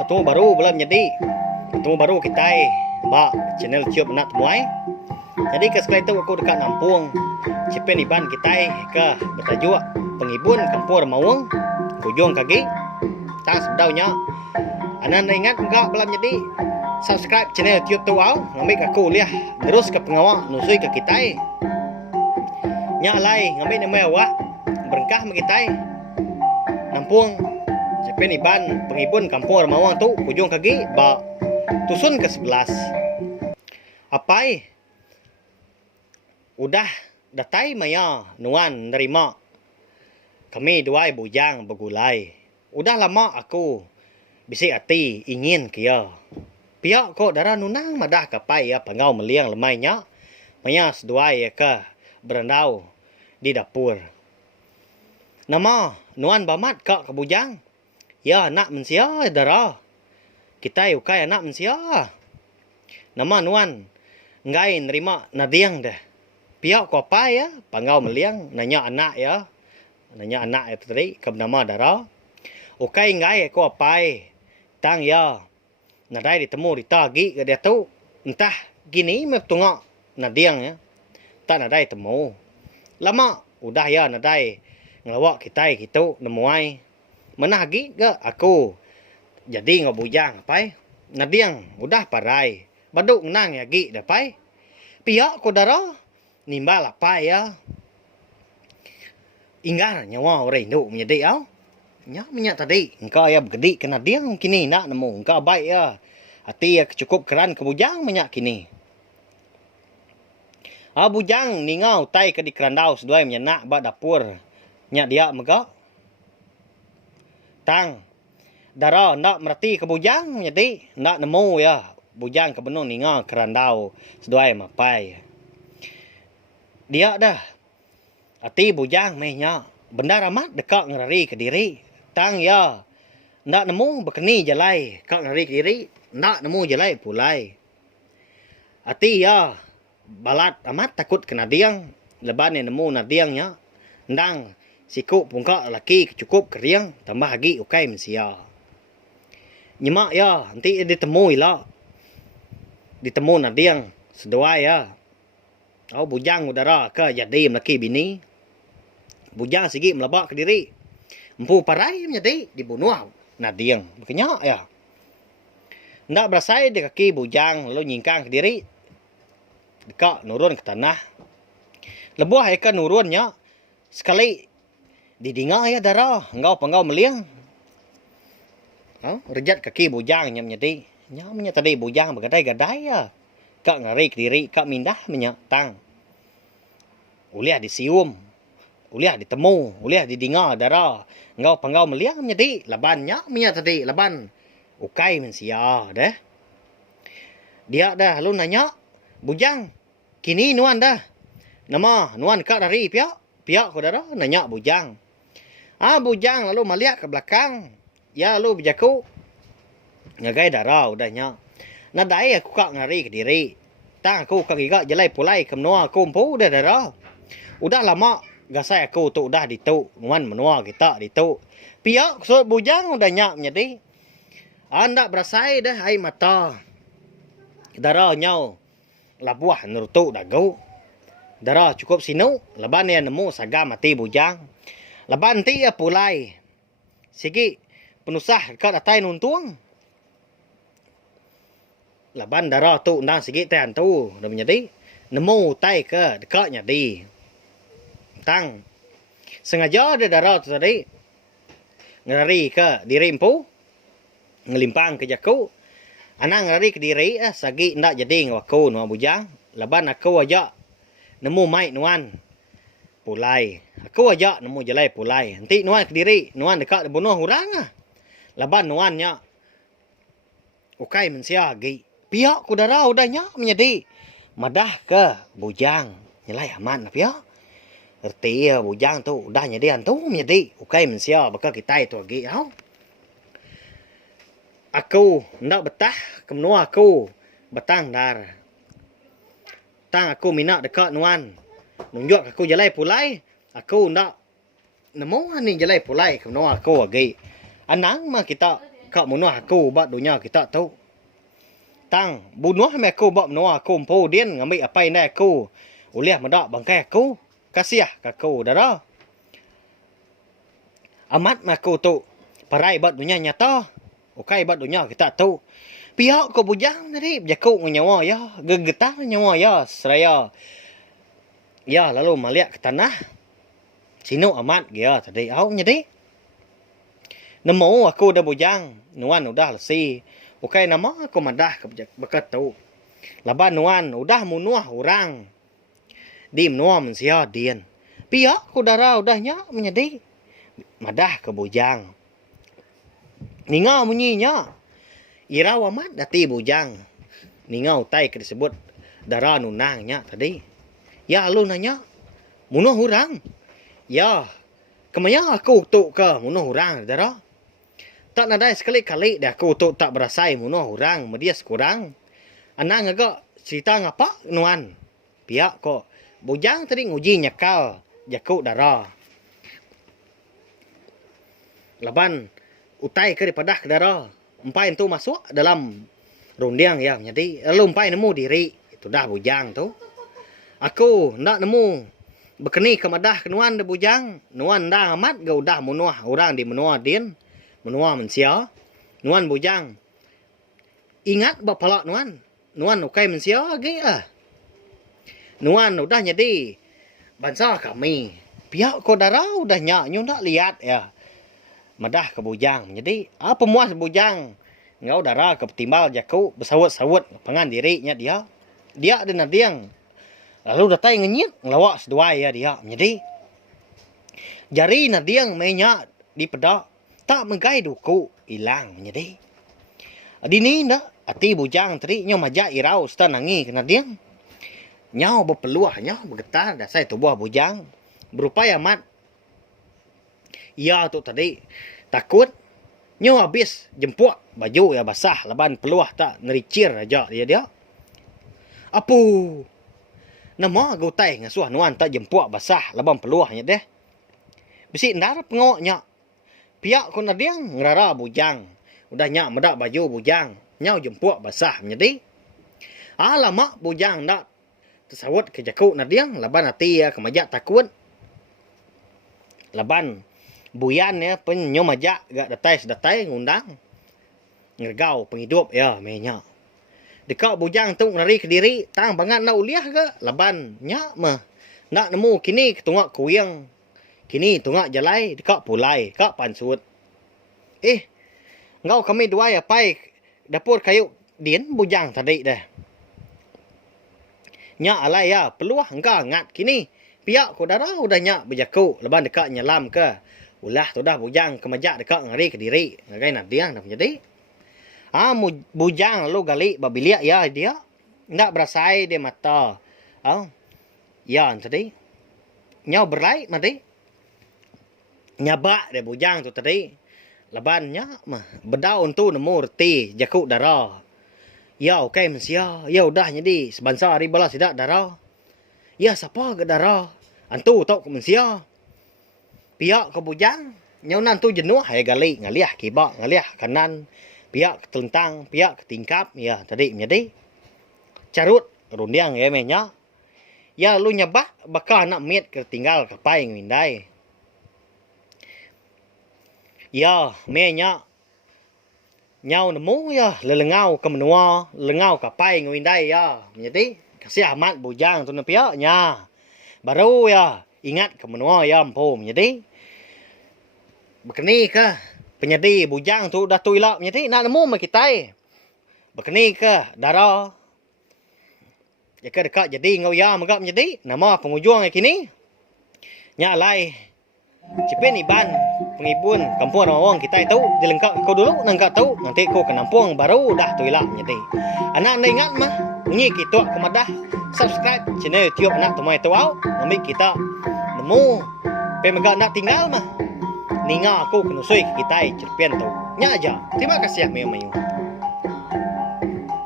bertemu baru belum jadi. Bertemu baru kita ba channel YouTube Anak Temuai. Jadi ke sekali itu aku dekat Lampung. Cipen iban kita ke bertajuk Penghibun Kampung Remawang. Kujung kaki. Tang sebelumnya. Anak ingat enggak belum jadi. Subscribe channel YouTube tu au. Ngambil aku lihat terus ke pengawal nusui ke kita. Nya lai ngambil nama awak berkah sama kita. Lampung Cipen iban Penghibun Kampung Remawang tu kujung kaki ba tusun ke-11. Apai udah datai maya nuan nerima kami dua bujang begulai. Udah lama aku bisik hati ingin kia. Pihak kok darah nunang madah kapai ya pangau meliang lemainya. Maya sedua ya ke berendau di dapur. Nama nuan bamat kak kebujang. Ya anak mensia darah. Kita ukai anak mensia. Nama nuan ngai nerima nadiang dah. Pihak ko apa ya? Pangau meliang nanya anak ya. Nanya anak ya tadi ke nama darah. Ukai ngai ko apa? Tang ya. Nadai ditemu ditagi ke dia tu. Entah gini metungak nadiang ya. Tak nadai temu. Lama udah ya nadai ngelawak kita gitu nemuai. Mana lagi ke aku jadi ngobujang pai. Nadiang udah parai. Baduk nang ya gi dah pai. Pihak ko darah nimbal apa ya? Ingat nyawa orang Hindu menjadi au. Nya minyak tadi engkau ya bergedi kena dia kini nak nemu engkau baik ya. Hati ya cukup keran kebujang minyak kini. Bujang ningau tai ke di kerandau sedua menyenak ba dapur. Nya dia megak. Tang darah nak merati kebujang menjadi nak nemu ya. Bujang ke benung ningau kerandau sedua mapai. Dia dah. Hati bujang mehnya. Benda ramat dekat ngerari ke diri. Tang ya. Nak nemu berkeni jalai. Kak ngerari ke diri. Nak nemu jalai pulai. Hati ya. Balat amat takut kena diang. Leban yang nemu nadiangnya. Ndang sikuk pungkak laki cukup keriang. Tambah lagi ukai mensia. Nyemak ya. Nanti ditemui lah. Ditemu nadiang. Sedua ya. Bujang udara ke jadi melaki bini. Bujang sigi melabak ke diri. Empu parai menjadi dibunuh. Nadiang. Berkenyak ya. Ndak berasai di kaki bujang lalu nyingkang ke diri. Dekat nurun ke tanah. Lebuah ya ke nurunnya. Sekali didinga ya darah. Enggau meliang. Rejat kaki bujangnya menjadi. Nyamanya tadi bujang bergadai-gadai ya. Kak ngari ke diri. Kak mindah menyatang. Uliah disium. Uliah ditemu. Uliah didinga darah. Enggau meliang menjadi. Labannya minyak tadi. Laban. Ukai mensia dah. Dia dah lalu nanya. Bujang. Kini nuan dah. Nama nuan kak dari pihak. Pihak ko darah. Nanya bujang. Bujang lalu melihat ke belakang. Ya lalu berjaku. Ngagai darah udahnya. Nadai aku kak ngari ke diri. Tang aku kak gigak jelai pulai ke menua aku empu udah darah. Udah lama gasai aku tu udah ditu. Nuan menua kita ditu. Pihak so bujang udah nyak menjadi. Anda berasai dah air mata. Darah nyau. Labuah nurutu dagu. Darah cukup sinu. Laban yang nemu sagam mati bujang. Laban ti ya pulai. Sigi penusah dekat atai nuntung. Laban darah tu undang sigi teh hantu. Dah menjadi. Nemu tai ke dekatnya di. Tang. Sengaja ada darah tu tadi. Ngelari ke diri empu. Ngelimpang ke jaku. Anak ngelari ke diri. Sagi ndak jadi ngawaku nuan bujang. Laban aku ajak. Nemu mai nuan. Pulai. Aku ajak nemu jalai pulai. Nanti nuan ke diri. Nuan dekat bunuh orang. Laban nuannya. Ukai mensia lagi. Pihak ku darah udahnya menjadi. Madah ke bujang. Nyelai aman lah pihak. Erti ya bujang tu udah jadi hantu menjadi. Ukai mensia bakal kita itu lagi. Aku ndak betah kemenua aku. Betang dar. Tang aku minat dekat nuan. Nunjuk aku jalai pulai. Aku ndak nemu ni jalai pulai kemenua aku lagi. Anang mah kita kak munuh aku bat dunia kita tu. Tang bunuh me aku bat menua aku empu din ngambil apa ini aku. Uliah medak bangkai aku. Kasiah aku dara. Amat me aku tu. Parai bat dunia nyata. Ukai bat dunia kita tu. Pihak ko bujang tadi jakuk nyawa ya. Gegetar nyawa ya seraya. Ya lalu maliak ke tanah. Sino amat dia tadi au jadi. Nemu aku dah bujang, nuan udah lesi. Ukai nama aku madah ke bekat tu. Laban nuan udah munuah orang. Di menua mensia dian. Pihak aku darah udahnya menjadi madah ke bujang. Ningau munyinya. Irau amat dati bujang. Ningau tai ke disebut darah nunangnya tadi. Ya lu nanya, munuh orang. Ya, kemanya aku tu ke munuh orang darah. Tak nadai sekali-kali dah aku tu tak berasai munuh orang, media sekurang. Anang agak cerita ngapa nuan. Pihak kok bujang tadi nguji nyakal jakuk darah. Laban utai ke daripada ke darah. Empai itu masuk dalam rundiang ya. Jadi lalu empai nemu diri. Itu dah bujang tu. Aku ndak nemu berkeni ke madah ke nuan dah bujang. Nuan dah amat gak udah munuh orang di menua din. Menua mensia. Nuan bujang. Ingat bapalak nuan. Nuan ukai mensia lagi ah. Nuan udah jadi bangsa kami. Pihak ko darah udah nyak nyu nak lihat ya. Madah ke bujang. Jadi apa muas bujang. Ngau darah ke petimbal jaku bersawut-sawut pengan dirinya dia. Dia ada nadiang. Lalu datai ngenyit ngelawak sedua ya dia. Jadi jari nadiang menyak di pedak. Tak menggai duku hilang jadi. Dini ndak ati bujang tadi nyo majak irau sta nangi kena dia. Nyau berpeluahnya bergetar dasai tubuh bujang berupaya mat. Ya tu tadi takut nyo habis jemput baju ya basah laban peluah tak ngericir aja dia. Apu nama gutai ngasuh nuan tak jemput basah laban peluahnya deh. Bisi ndar pengoknya. Pihak ko nadiang ngerara bujang. Udah nyak medak baju bujang. Nyau jemput basah menjadi. Alamak bujang ndak tersawut ke jakuk nadiang. Laban hati ya kemajak takut. Laban buyan ya pen nyo majak gak datai ngundang. Ngergau penghidup ya menya. Dekat bujang tu nari ke diri. Tang bangat nak uliah ke. Laban nyak mah. Nak nemu kini ketungak kuyang. Kini tungak jalai dekat pulai, kak pansut. Ngau kami dua ya pai dapur kayu din bujang tadi dah. Nyak alai ya, peluah engkau ngat kini. Pihak ko darah udah nyak berjaku, leban dekat nyelam ke. Ulah tu dah bujang kemajak dekat ngari ke diri. Ngagai nak dia nak jadi. Bujang lalu gali babiliak ya dia. Ndak berasai dia mata. Ya tadi. Nyau berlai mati. Nyabak dia bujang tu tadi. Labannya mah bedaun tu nemu reti jakuk darah. Ya okey mensia. Ya udah jadi sebansa hari balas tidak darah. Ya siapa ke darah? Antu tau ke mensia. Pihak ke bujang. Nyaunan tu jenuh hai gali ngaliah kibak ngaliah kanan. Pihak ke telentang, pihak ke tingkap ya tadi menjadi. Carut rundiang ya menya. Ya lu nyabak bakal nak miet ke tinggal kapai ngindai. Ya, menya nyau nemu ya lelengau ke menua, lelengau kapai ngwindai ya. Jadi kasih amat bujang tu nepia nya. Baru ya ingat ke menua ya empu. Jadi bekeni ke penyedi bujang tu dah tu ilak. Jadi nak nemu mak kita. Bekeni ke darah. Ya ke dekat jadi ngau ya megap jadi nama pengujung kini. Nya alai Cipin iban pengibun kampung orang kita itu dilengkap kau dulu nangkap tahu nanti kau ke nampung baru dah tu ilah jadi anak anda ingat mah bunyi kita kemadah subscribe channel YouTube anak tumai tuau nami kita nemu pemega nak tinggal mah ninga aku kenusui kita cerpen tu nya aja terima kasih ya mayu